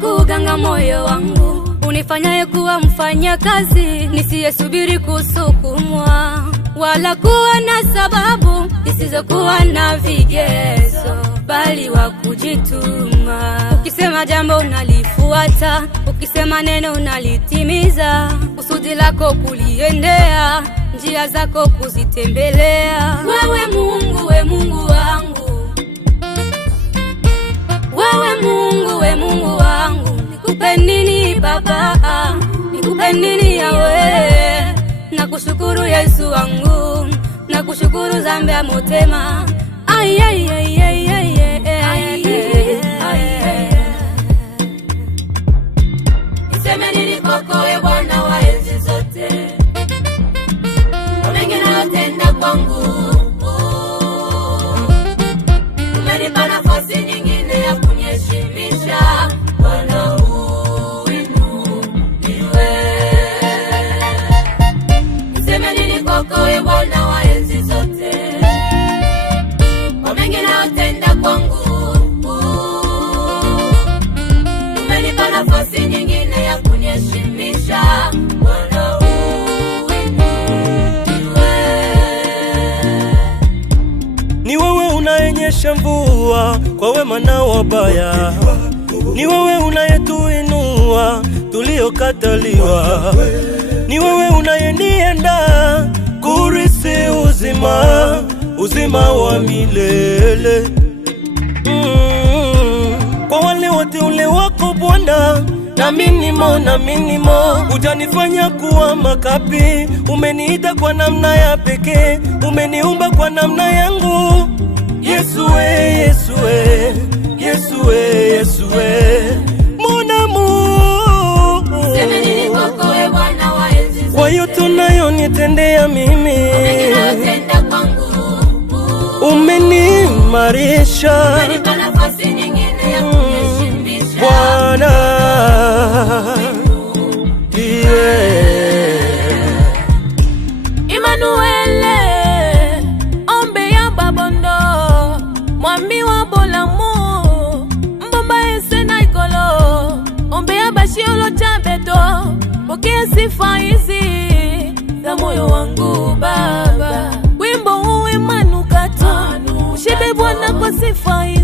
mwenye kuganga moyo wangu, unifanyaye kuwa mfanya kazi, nisiyesubiri kusukumwa, wala kuwa na sababu zisizokuwa na vigezo, bali wa kujituma. Ukisema jambo unalifuata, ukisema neno unalitimiza, kusudi lako kuliendea, njia zako kuzitembelea. Wewe Mungu, we Mungu wangu, wewe Mungu, we Mungu wangu, nikupe nini Baba, nikupe nini Yawe? Nakushukuru Yesu wangu, nakushukuru zambe ya motema. Ay ay ay ay ay ay. Niseme nini kwako we Bwana wa enzi zote, mengi nayotenda kwangu, umenipa nafasi nyingine ya kunyeshimisha. Bwana uinuliwe. Niseme nini kwako we Bwana wa enzi zote, mengi nayotenda kwangu, umenipa nafasi nyingine ya kunyeshimisha. Bwana uinuliwe. Ni wewe unayenyesha mvua kwa wema na wabaya, ni wewe unayetuinua tuliokataliwa, ni wewe unayenienda kurisi uzima wa milele. Kwa wale wote ule wako Bwana, na minimo ujanifanya kuwa makapi. Umeniita kwa namna ya pekee, umeniumba kwa namna yangu. Yesu we, Yesu we, Yesu we, Yesu we, mon amour. Sema nini kwako we Bwana wa enzi zote, kwa yote unayonitendea mimi, unayotenda kwangu, umeniimarisha, umenipa nafasi nyingine ya kunyeshimisha. Bwana Emmanuel, ombe ya babondo, mwami wa bolamu, mbomba esena ikolo, ombe ya bashiolo chabeto, pokea sifa hizi za moyo wangu Baba. Wimbo uwe manukato, ushibe Bwana kwa sifa hizi.